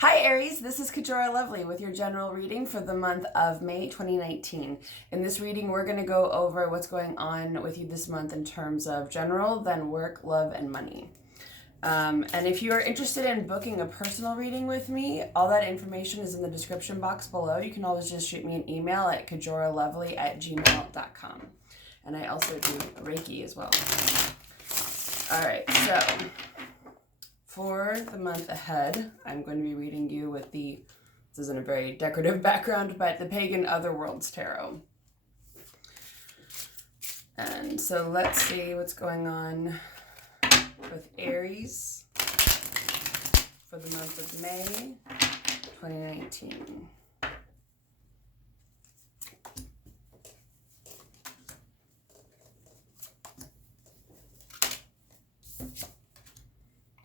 Hi Aries, this is Kajora Lovely with your general reading for the month of May 2019. In this reading, we're going to go over what's going on with you this month in terms of general, then work, love, and money. And if you are interested in booking a personal reading with me, all that information is in the description box below. You can always just shoot me an email at kajoralovely@gmail.com. And I also do Reiki as well. All right, so for the month ahead, I'm going to be reading you with this isn't a very decorative background, but the Pagan Otherworlds Tarot. And so let's see what's going on with Aries for the month of May 2019.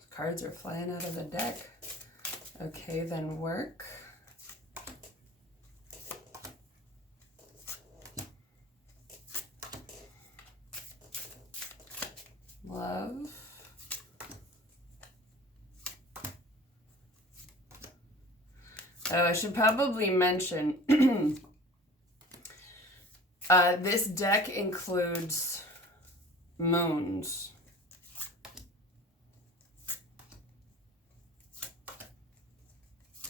Cards are flying out of the deck. Okay, then work. Love. Oh, I should probably mention this deck includes moons.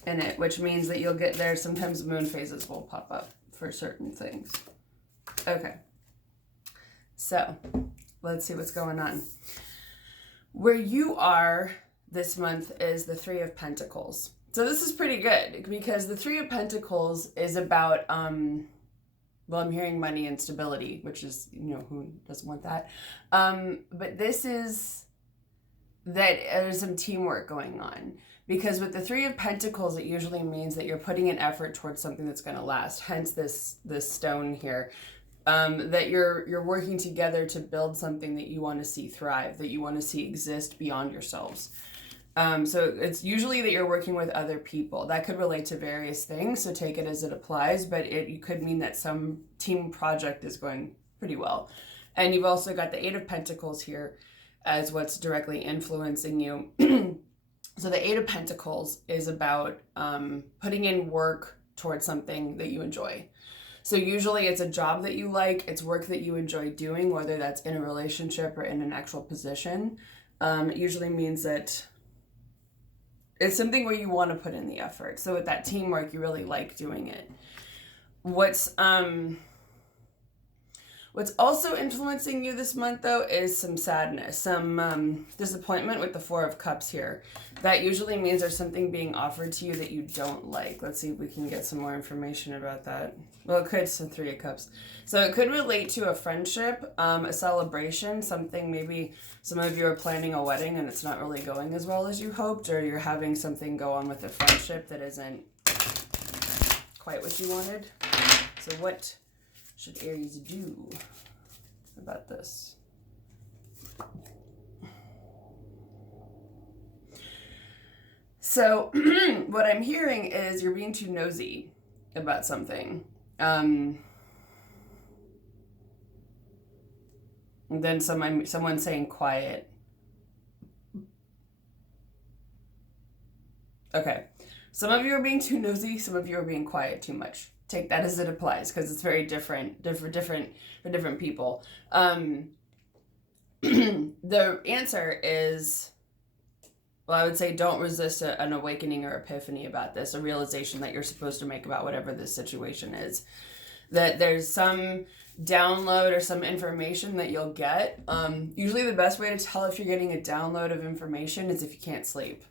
In it, which means that you'll get there. Sometimes moon phases will pop up for certain things. Okay, so let's see what's going on. Where you are this month is the Three of Pentacles. So this is pretty good because the Three of Pentacles is about, well, I'm hearing money and stability, which is, who doesn't want that? But this is that there's some teamwork going on. Because with the Three of Pentacles, it usually means that you're putting an effort towards something that's going to last. Hence this stone here. That you're working together to build something that you want to see thrive, that you want to see exist beyond yourselves. So it's usually that you're working with other people. That could relate to various things, so take it as it applies, but it could mean that some team project is going pretty well. And you've also got the Eight of Pentacles here as what's directly influencing you. So the Eight of Pentacles is about putting in work towards something that you enjoy. So usually it's a job that you like, it's work that you enjoy doing, whether that's in a relationship or in an actual position. It usually means that it's something where you want to put in the effort. So with that teamwork, you really like doing it. What's also influencing you this month, though, is some sadness, some disappointment with the Four of Cups here. That usually means there's something being offered to you that you don't like. Let's see if we can get some more information about that. Well, it could, some Three of Cups. So it could relate to a friendship, a celebration, something maybe some of you are planning a wedding and it's not really going as well as you hoped, or you're having something go on with a friendship that isn't quite what you wanted. So what should Aries do about this? So what I'm hearing is you're being too nosy about something. And then someone saying quiet. Okay. Some of you are being too nosy, some of you are being quiet too much. Take that as it applies, because it's very different for different people. The answer is, well, I would say don't resist an awakening or epiphany about this, a realization that you're supposed to make about whatever this situation is. That there's some download or some information that you'll get. Usually the best way to tell if you're getting a download of information is if you can't sleep.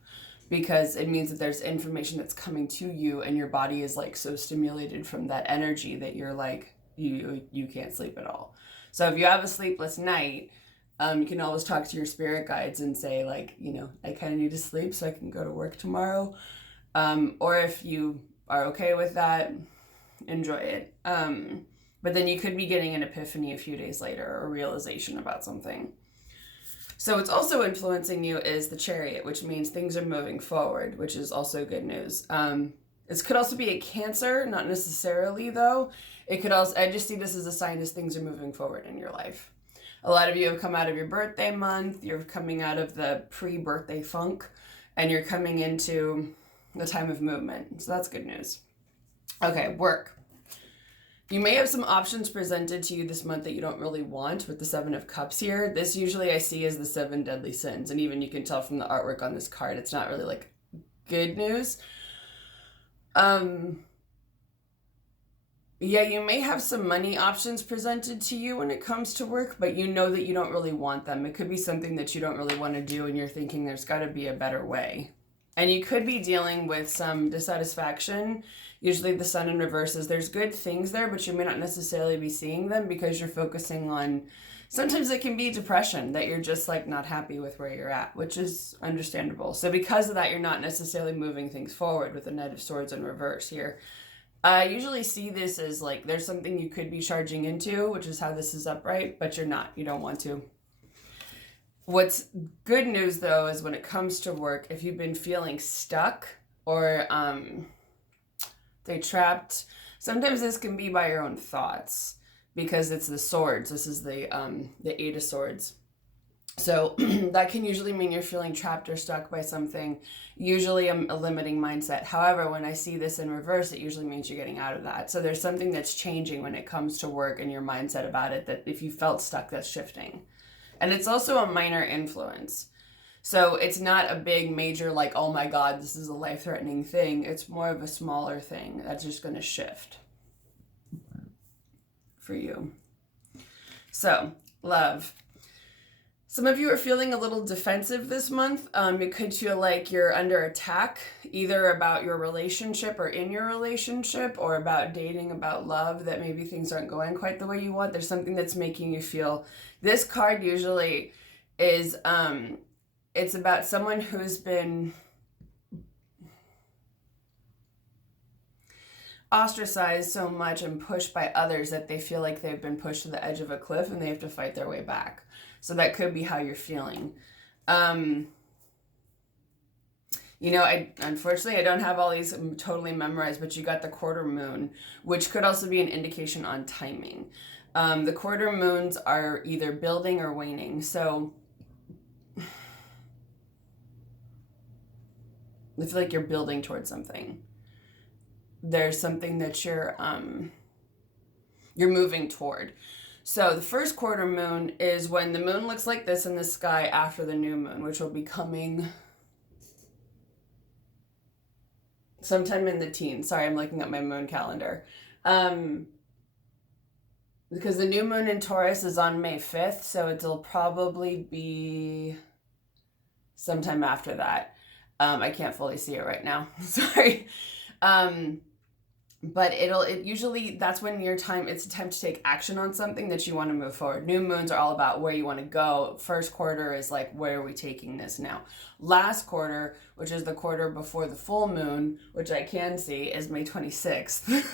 Because it means that there's information that's coming to you and your body is like so stimulated from that energy that you're like, you can't sleep at all. So if you have a sleepless night, you can always talk to your spirit guides and say like, I kind of need to sleep so I can go to work tomorrow. Or if you are okay with that, enjoy it. But then you could be getting an epiphany a few days later or a realization about something. So what's also influencing you is the Chariot, which means things are moving forward, which is also good news. This could also be a Cancer, not necessarily though. It could also, I just see this as a sign as things are moving forward in your life. A lot of you have come out of your birthday month, you're coming out of the pre-birthday funk, and you're coming into the time of movement. So that's good news. Okay, work. You may have some options presented to you this month that you don't really want with the 7 of Cups here. This usually I see as the 7 deadly sins. And even you can tell from the artwork on this card, it's not really like good news. Yeah, you may have some money options presented to you when it comes to work, but you know that you don't really want them. It could be something that you don't really want to do and you're thinking there's got to be a better way. And you could be dealing with some dissatisfaction. Usually the sun in reverses, there's good things there, but you may not necessarily be seeing them because you're focusing on, sometimes it can be depression, that you're just like not happy with where you're at, which is understandable. So because of that, you're not necessarily moving things forward with the Knight of Swords in reverse here. I usually see this as like there's something you could be charging into, which is how this is upright, but you're not. You don't want to. What's good news, though, is when it comes to work, if you've been feeling stuck or they're trapped, sometimes this can be by your own thoughts because it's the swords. This is the 8 of Swords. So that can usually mean you're feeling trapped or stuck by something, usually a limiting mindset. However, when I see this in reverse, it usually means you're getting out of that. So there's something that's changing when it comes to work and your mindset about it, that if you felt stuck, that's shifting. And it's also a minor influence. So it's not a big major like, oh my God, this is a life-threatening thing. It's more of a smaller thing that's just going to shift for you. So, love. Some of you are feeling a little defensive this month. It could feel like you're under attack, either about your relationship or in your relationship, or about dating, about love, that maybe things aren't going quite the way you want. There's something that's making you feel. This card usually is, it's about someone who's been ostracized so much and pushed by others that they feel like they've been pushed to the edge of a cliff and they have to fight their way back. So that could be how you're feeling. You know, unfortunately, I don't have all these totally memorized, but you got the quarter moon, which could also be an indication on timing. The quarter moons are either building or waning. So I feel like you're building towards something. There's something that you're moving toward. So the first quarter moon is when the moon looks like this in the sky after the new moon, which will be coming sometime in the teens. Sorry, I'm looking at my moon calendar. Because the new moon in Taurus is on May 5th, so it'll probably be sometime after that. I can't fully see it right now. Sorry. But it usually, that's when it's a time to take action on something that you want to move forward. New moons are all about where you want to go. First quarter is like, where are we taking this now? Last quarter, which is the quarter before the full moon, which I can see, is May 26th.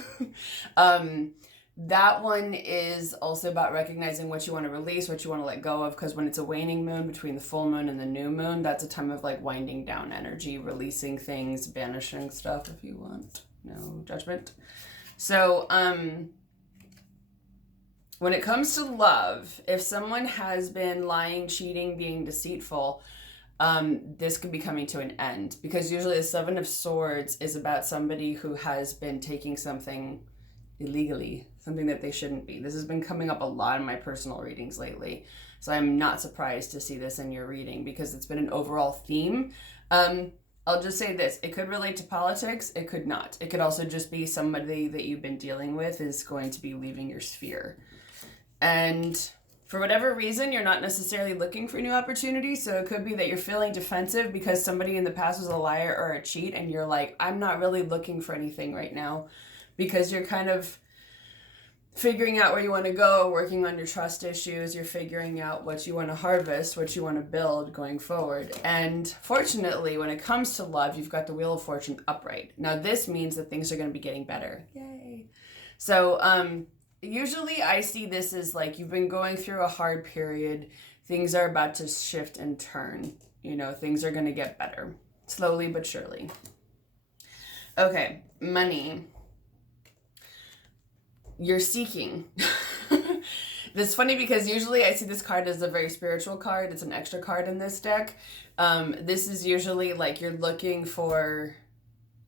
That one is also about recognizing what you want to release, what you want to let go of, because when it's a waning moon between the full moon and the new moon, that's a time of like winding down energy, releasing things, banishing stuff if you want. No judgment. So, when it comes to love, if someone has been lying, cheating, being deceitful, this could be coming to an end, because usually the 7 of Swords is about somebody who has been taking something illegally, something that they shouldn't be. This has been coming up a lot in my personal readings lately. So I'm not surprised to see this in your reading because it's been an overall theme. I'll just say this, it could relate to politics, it could not. It could also just be somebody that you've been dealing with is going to be leaving your sphere. And for whatever reason, you're not necessarily looking for new opportunities, so it could be that you're feeling defensive because somebody in the past was a liar or a cheat, and you're like, I'm not really looking for anything right now, because you're kind of figuring out where you want to go, working on your trust issues, you're figuring out what you want to harvest, what you want to build going forward. And fortunately, when it comes to love, you've got the Wheel of Fortune upright. Now this means that things are going to be getting better. Yay. So usually I see this as like you've been going through a hard period. Things are about to shift and turn. You know, things are going to get better. Slowly but surely. Okay, money. You're seeking. It's funny because usually I see this card as a very spiritual card. It's an extra card in this deck. This is usually like you're looking for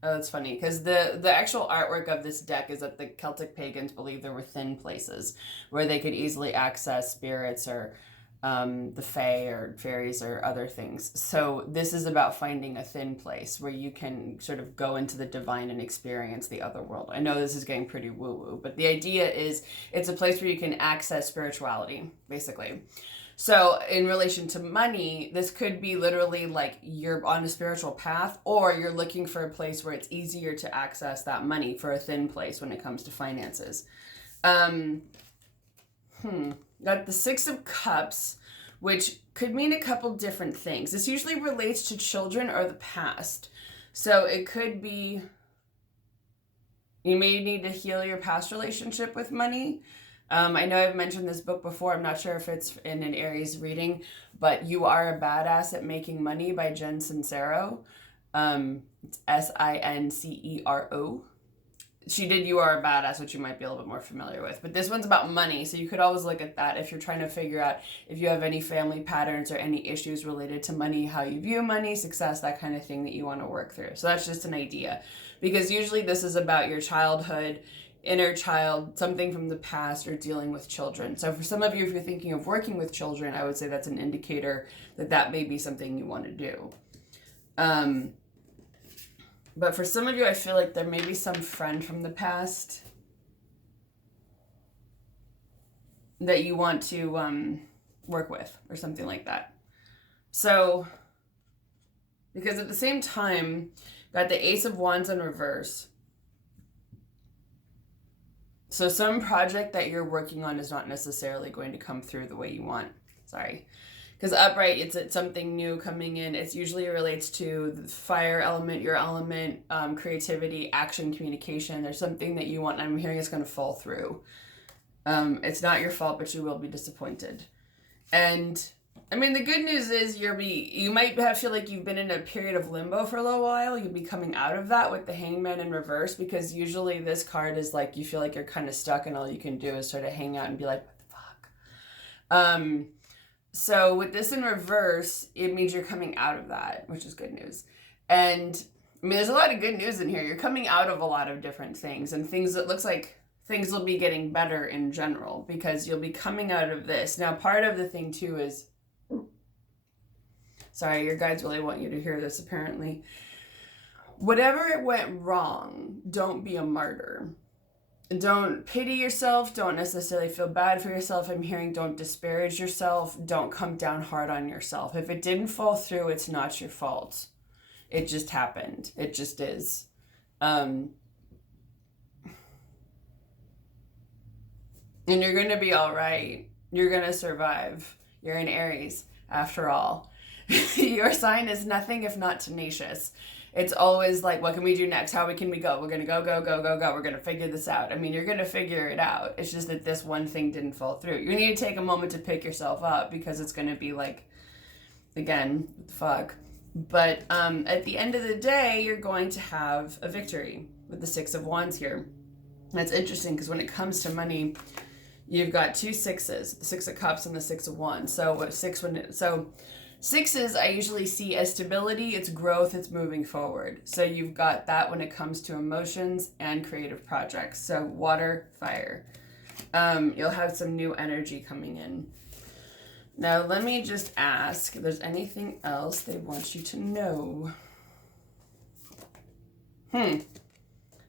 Oh, that's funny, because the actual artwork of this deck is that the Celtic pagans believed there were thin places where they could easily access spirits or the fae or fairies or other things. So this is about finding a thin place where you can sort of go into the divine and experience the other world. I know this is getting pretty woo-woo, but the idea is it's a place where you can access spirituality, basically. So in relation to money, this could be literally like you're on a spiritual path, or you're looking for a place where it's easier to access that money, for a thin place when it comes to finances. Got the Six of Cups, which could mean a couple different things. This usually relates to children or the past. So it could be you may need to heal your past relationship with money. I know I've mentioned this book before. I'm not sure if it's in an Aries reading, but You Are a Badass at Making Money by Jen Sincero. It's Sincero. She did You Are a Badass, which you might be a little bit more familiar with. But this one's about money, so you could always look at that if you're trying to figure out if you have any family patterns or any issues related to money, how you view money, success, that kind of thing that you want to work through. So that's just an idea. Because usually this is about your childhood, inner child, something from the past, or dealing with children. So for some of you, if you're thinking of working with children, I would say that's an indicator that that may be something you want to do. But for some of you, I feel like there may be some friend from the past that you want to work with or something like that. So, because at the same time, got the Ace of Wands in reverse. So some project that you're working on is not necessarily going to come through the way you want. Sorry. Because upright, it's something new coming in. It usually relates to the fire element, your element, creativity, action, communication. There's something that you want, and I'm hearing it's going to fall through. It's not your fault, but you will be disappointed. And I mean, the good news is you might feel like you've been in a period of limbo for a little while. You'll be coming out of that with the Hangman in reverse, because usually this card is like you feel like you're kind of stuck and all you can do is sort of hang out and be like, what the fuck? So with this in reverse, it means you're coming out of that, which is good news. And I mean, there's a lot of good news in here. You're coming out of a lot of different things, and things that looks like things will be getting better in general because you'll be coming out of this. Now, part of the thing too is, sorry, your guides really want you to hear this apparently. Whatever it went wrong, don't be a martyr. Don't pity yourself. Don't necessarily feel bad for yourself. I'm hearing don't disparage yourself. Don't come down hard on yourself. If it didn't fall through, it's not your fault. It just happened. It just is. And you're going to be all right. You're going to survive. You're in Aries, after all. Your sign is nothing if not tenacious. It's always like, what can we do next? How can we go? We're going to go. We're going to figure this out. I mean, you're going to figure it out. It's just that this one thing didn't fall through. You need to take a moment to pick yourself up because it's going to be like, again, fuck. But at the end of the day, you're going to have a victory with the Six of Wands here. That's interesting because when it comes to money, you've got two sixes, the Six of Cups and the Six of Wands. So sixes, I usually see as stability, it's growth, it's moving forward. So you've got that when it comes to emotions and creative projects. So water, fire. You'll have some new energy coming in. Now, let me just ask if there's anything else they want you to know.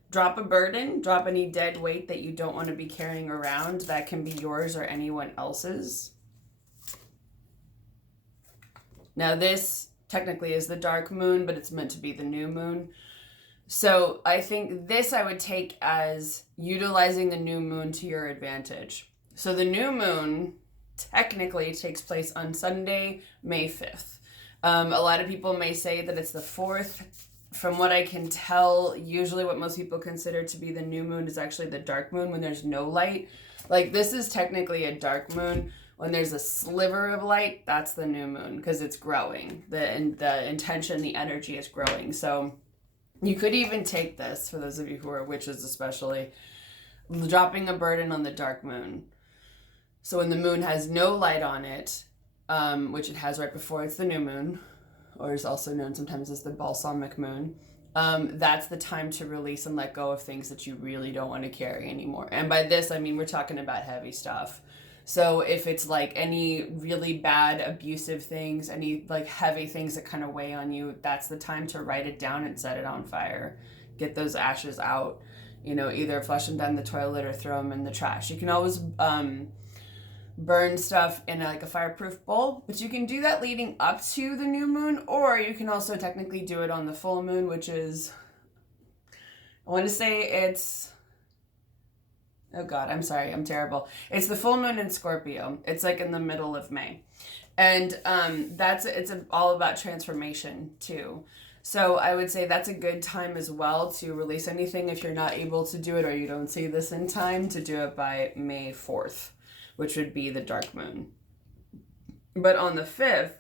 Drop a burden, drop any dead weight that you don't want to be carrying around. That can be yours or anyone else's. Now this technically is the dark moon, but it's meant to be the new moon. So I think this I would take as utilizing the new moon to your advantage. So the new moon technically takes place on Sunday, May 5th. A lot of people may say that it's the 4th. From what I can tell, usually what most people consider to be the new moon is actually the dark moon when there's no light. Like this is technically a dark moon. When there's a sliver of light, that's the new moon because it's growing. The intention, the energy is growing. So you could even take this, for those of you who are witches especially, dropping a burden on the dark moon. So when the moon has no light on it, which it has right before it's the new moon, or is also known sometimes as the balsamic moon, that's the time to release and let go of things that you really don't want to carry anymore. And by this, I mean, we're talking about heavy stuff. So if it's like any really bad abusive things, any like heavy things that kind of weigh on you, that's the time to write it down and set it on fire. Get those ashes out, you know, either flush them down the toilet or throw them in the trash. You can always burn stuff in like a fireproof bowl, but you can do that leading up to the new moon, or you can also technically do it on the full moon, which is, I want to say it's, oh God, I'm sorry, I'm terrible. It's the full moon in Scorpio. It's like in the middle of May. And it's all about transformation too. So I would say that's a good time as well to release anything if you're not able to do it or you don't see this in time, to do it by May 4th, which would be the dark moon. But on the 5th,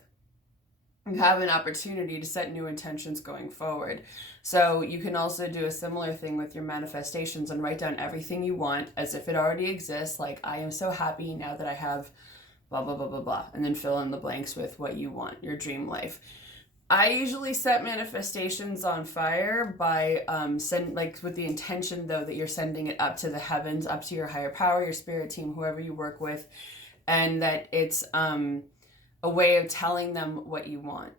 you have an opportunity to set new intentions going forward. So you can also do a similar thing with your manifestations and write down everything you want as if it already exists. Like, I am so happy now that I have blah, blah, blah, blah, blah. And then fill in the blanks with what you want, your dream life. I usually set manifestations on fire by with the intention though that you're sending it up to the heavens, up to your higher power, your spirit team, whoever you work with, and that it's a way of telling them what you want.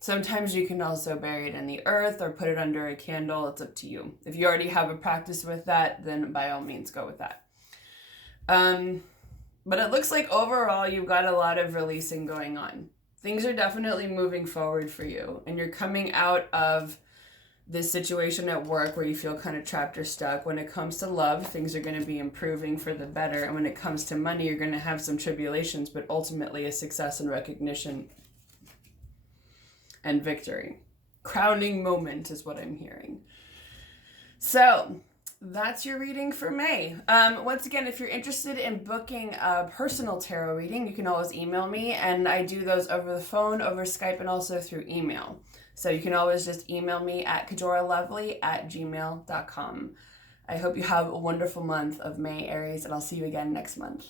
Sometimes you can also bury it in the earth or put it under a candle. It's up to you. If you already have a practice with that, then by all means go with that. But it looks like overall you've got a lot of releasing going on. Things are definitely moving forward for you, and you're coming out of this situation at work where you feel kind of trapped or stuck. When it comes to love, things are going to be improving for the better. And when it comes to money, you're going to have some tribulations, but ultimately a success and recognition and victory. Crowning moment is what I'm hearing. So that's your reading for May. Once again, if you're interested in booking a personal tarot reading, you can always email me, and I do those over the phone, over Skype, and also through email. So you can always just email me at kajoralovely@gmail.com. I hope you have a wonderful month of May, Aries, and I'll see you again next month.